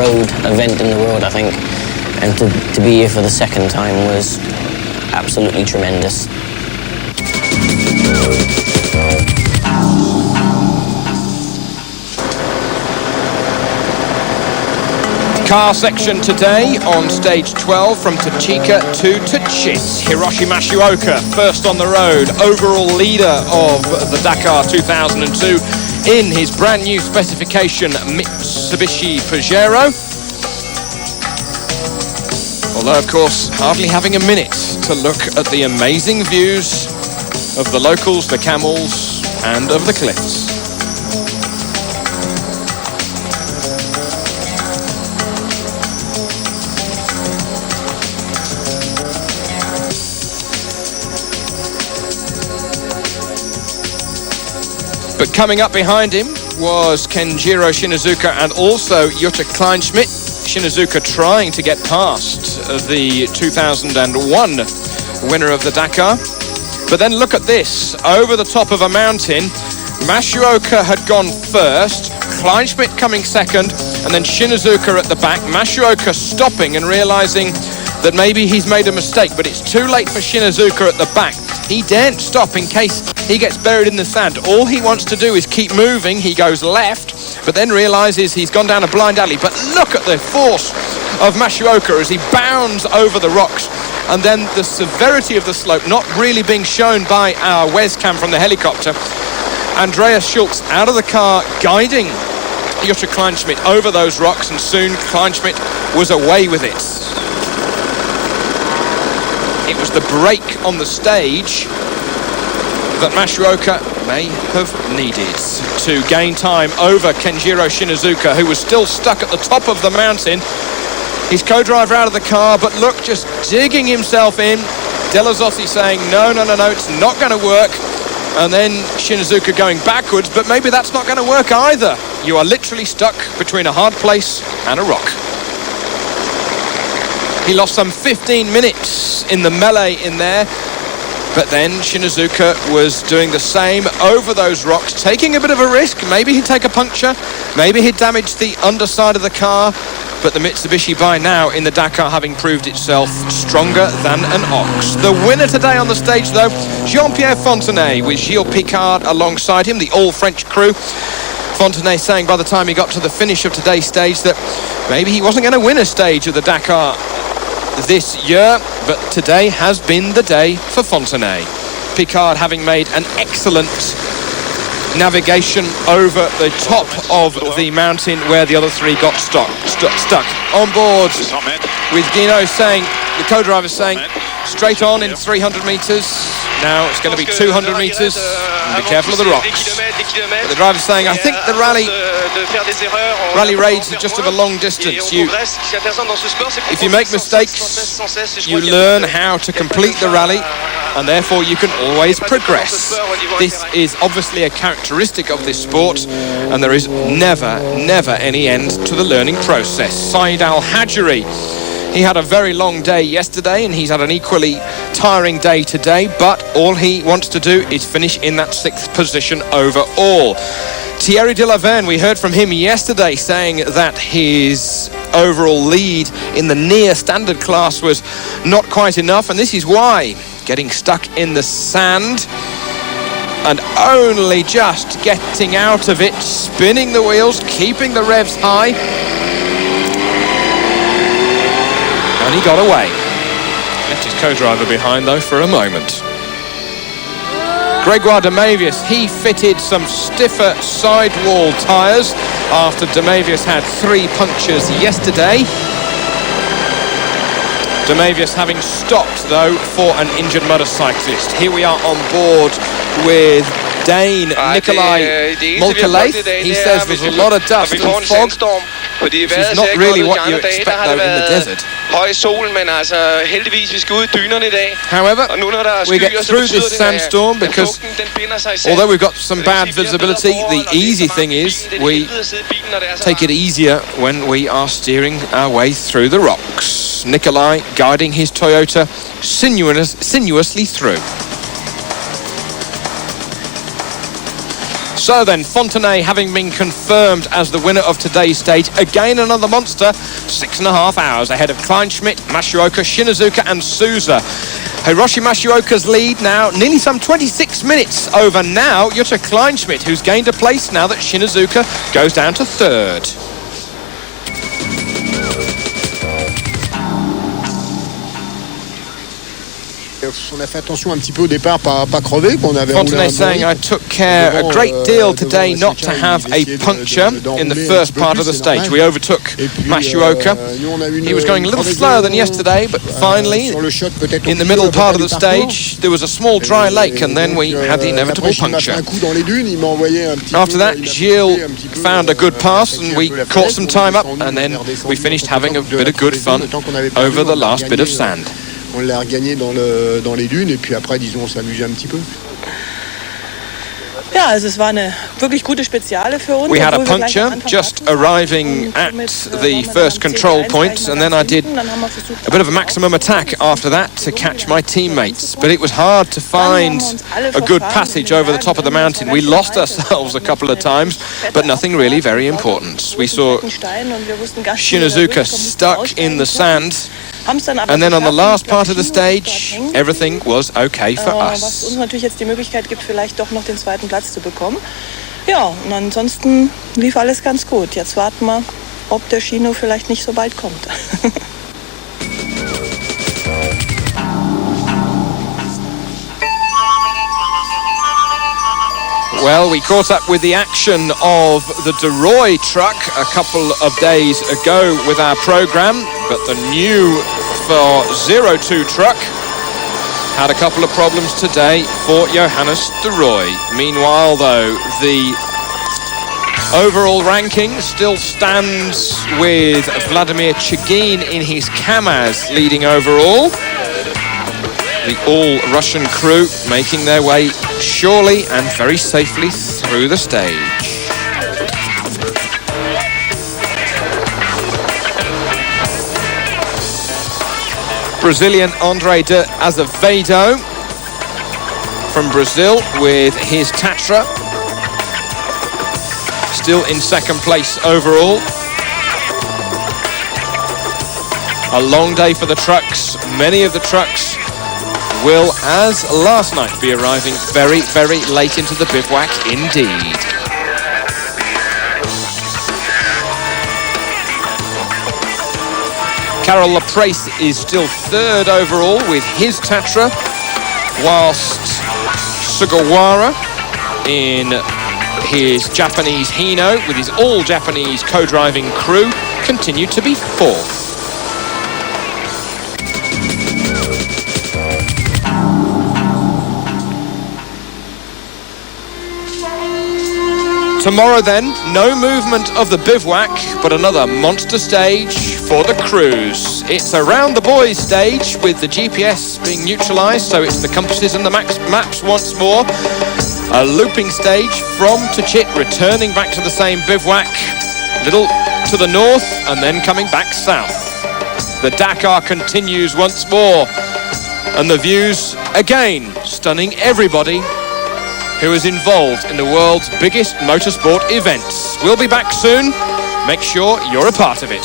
road event in the world, I think, and to be here for the second time was absolutely tremendous. Car section today on stage 12 from Tachika to Tachit. Hiroshi Masuoka first on the road, overall leader of the Dakar 2002 in his brand new specification Mitsubishi Pajero. Although, of course, hardly having a minute to look at the amazing views of the locals, the camels, and of the cliffs. But coming up behind him was Kenjiro Shinazuka and also Jutta Kleinschmidt. Shinazuka trying to get past the 2001 winner of the Dakar. But then look at this, over the top of a mountain, Masuoka had gone first, Kleinschmidt coming second, and then Shinazuka at the back. Masuoka stopping and realizing that maybe he's made a mistake, but it's too late for Shinazuka at the back. He daren't stop in case he gets buried in the sand. All he wants to do is keep moving. He goes left, but then realizes he's gone down a blind alley. But look at the force of Masuoka as he bounds over the rocks. And then the severity of the slope not really being shown by our Wescam from the helicopter. Andreas Schultz out of the car, guiding Jutta Kleinschmidt over those rocks, and soon Kleinschmidt was away with it. It was the break on the stage that Masuoka may have needed to gain time over Kenjiro Shinazuka, who was still stuck at the top of the mountain. His co-driver out of the car, but look, just digging himself in. Delazossi saying, no, it's not going to work. And then Shinazuka going backwards, but maybe that's not going to work either. You are literally stuck between a hard place and a rock. He lost some 15 minutes in the melee in there, but then Shinazuka was doing the same over those rocks, taking a bit of a risk. Maybe he'd take a puncture, maybe he'd damage the underside of the car, but the Mitsubishi by now in the Dakar having proved itself stronger than an ox. The winner today on the stage, though, Jean-Pierre Fontenay, with Gilles Picard alongside him, the all-French crew. Fontenay saying by the time he got to the finish of today's stage that maybe he wasn't going to win a stage of the Dakar this year, but today has been the day for Fontenay. Picard having made an excellent navigation over the top of the mountain where the other three got stuck. On board with Dino saying, the co-driver saying, straight on in 300 metres. Now it's going to be 200 metres. Be careful of the rocks. But the driver's saying, I think the rally raids are just of a long distance. If you make mistakes, you learn how to complete the rally, and therefore you can always progress. This is obviously a characteristic of this sport, and there is never any end to the learning process. Saeed Al-Hajri, he had a very long day yesterday, and he's had an equally tiring day today, but all he wants to do is finish in that 6th position overall. Thierry Delaverne, we heard from him yesterday saying that his overall lead in the near standard class was not quite enough, and this is why. Getting stuck in the sand and only just getting out of it, spinning the wheels, keeping the revs high. And he got away. Left his co-driver behind, though, for a moment. Gregoire Demavius, he fitted some stiffer sidewall tyres after Demavius had 3 punctures yesterday. Demavius having stopped, though, for an injured motorcyclist. Here we are on board with Dane Nikolai Molkeleith. He says there's a lot of dust and fog, which is not really what you expect, though, in the desert. However, we get through this sandstorm because although we've got some bad visibility, the easy thing is we take it easier when we are steering our way through the rocks. Nikolai guiding his Toyota sinuously through. So then, Fontenay having been confirmed as the winner of today's stage. Again, another monster, 6.5 hours ahead of Kleinschmidt, Masuoka, Shinazuka and Souza. Hiroshi Masuoka's lead now, nearly some 26 minutes over now. Jutta Kleinschmidt, who's gained a place now that Shinazuka goes down to third. On a fait attention un petit peu au départ, pas crever, qu'on avait roulé Fontenay un saying, I took care a great deal today not to have a puncture in the first part of the stage. We overtook Masuoka. He was going a little slower than yesterday, but finally, in the middle part of the stage, there was a small dry lake, and then we had the inevitable puncture. After that, Gilles found a good pass, and we caught some time up, and then we finished having a bit of good fun over the last bit of sand. On l'a regagné dans les dunes et puis après, disons, on s'amusait un petit peu. Ja, also es war eine wirklich gute Speziale für uns. We had a puncture just arriving at the first control point, and then I did a bit of a maximum attack after that to catch my teammates. But it was hard to find a good passage over the top of the mountain. We lost ourselves a couple of times, but nothing really very important. We saw Shinazuka stuck in the sand. And then on the last part of the stage, everything was okay for us. Was uns natürlich jetzt die Möglichkeit gibt, vielleicht doch noch den zweiten Platz zu bekommen. Ja, und ansonsten lief alles ganz gut. Jetzt warten wir, ob der Shino vielleicht nicht so bald kommt. Well, we caught up with the action of the De Roy truck a couple of days ago with our programme, but the new for 02 truck had a couple of problems today for Johannes De Roy. Meanwhile, though, the overall ranking still stands with Vladimir Chigin in his Kamaz leading overall. The all-Russian crew making their way surely and very safely through the stage. Brazilian Andre de Azevedo from Brazil with his Tatra. Still in second place overall. A long day for the trucks. Many of the trucks will, as last night, be arriving very, very late into the bivouac indeed. Carol Laprace is still third overall with his Tatra, whilst Sugawara in his Japanese Hino with his all-Japanese co-driving crew continue to be fourth. Tomorrow then, no movement of the bivouac, but another monster stage for the crews. It's around the boys stage with the GPS being neutralised, so it's the compasses and the maps once more. A looping stage from Tchit, returning back to the same bivouac, little to the north and then coming back south. The Dakar continues once more, and the views again stunning everybody who is involved in the world's biggest motorsport events. We'll be back soon. Make sure you're a part of it.